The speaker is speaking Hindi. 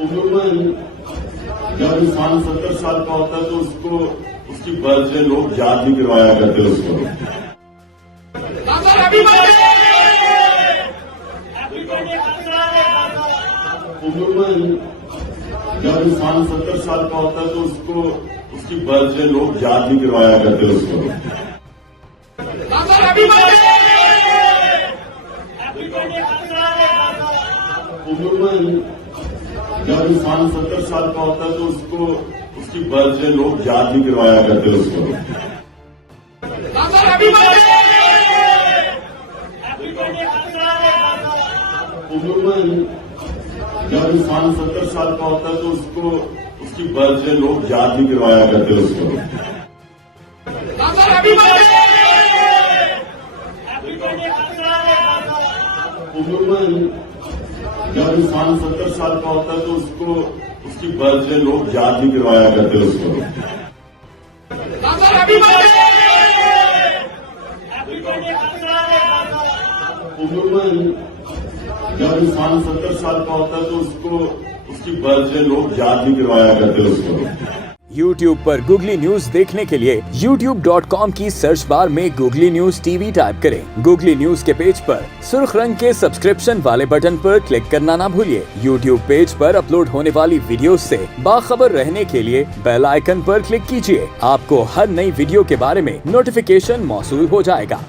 उम्र में जब इंसान 70 साल का होता है तो उसको उसकी बर्थ से लोग याद नहीं करवाया करते उसको। उम्र में जब इंसान 70 साल का होता है तो उसको उसकी बर्थ से लोग याद नहीं करवाया करते उसको। उम्र में जब इंसान 70 साल का होता है तो उसको उसकी बर्थ से लोग याद नहीं करवाया करते उसको। उम्र में जब इंसान 70 साल का होता है तो उसको उसकी बर्थ से लोग याद नहीं करवाया करते उसको। उम्र में जब इंसान 70 साल का होता है तो उसको उसकी बर्थ से लोग याद नहीं करवाया करते उसको। उम्र में जब इंसान 70 साल का होता है तो उसको उसकी बर्थ से लोग याद नहीं करवाया करते उसको। YouTube पर गूगली न्यूज देखने के लिए youtube.com की सर्च बार में गूगली न्यूज टीवी टाइप करें। गूगली न्यूज के पेज पर सुर्ख रंग के सब्सक्रिप्शन वाले बटन पर क्लिक करना ना भूलिए। YouTube पेज पर अपलोड होने वाली वीडियोस से बाखबर रहने के लिए बेल आइकन पर क्लिक कीजिए। आपको हर नई वीडियो के बारे में नोटिफिकेशन मौसूल हो जाएगा।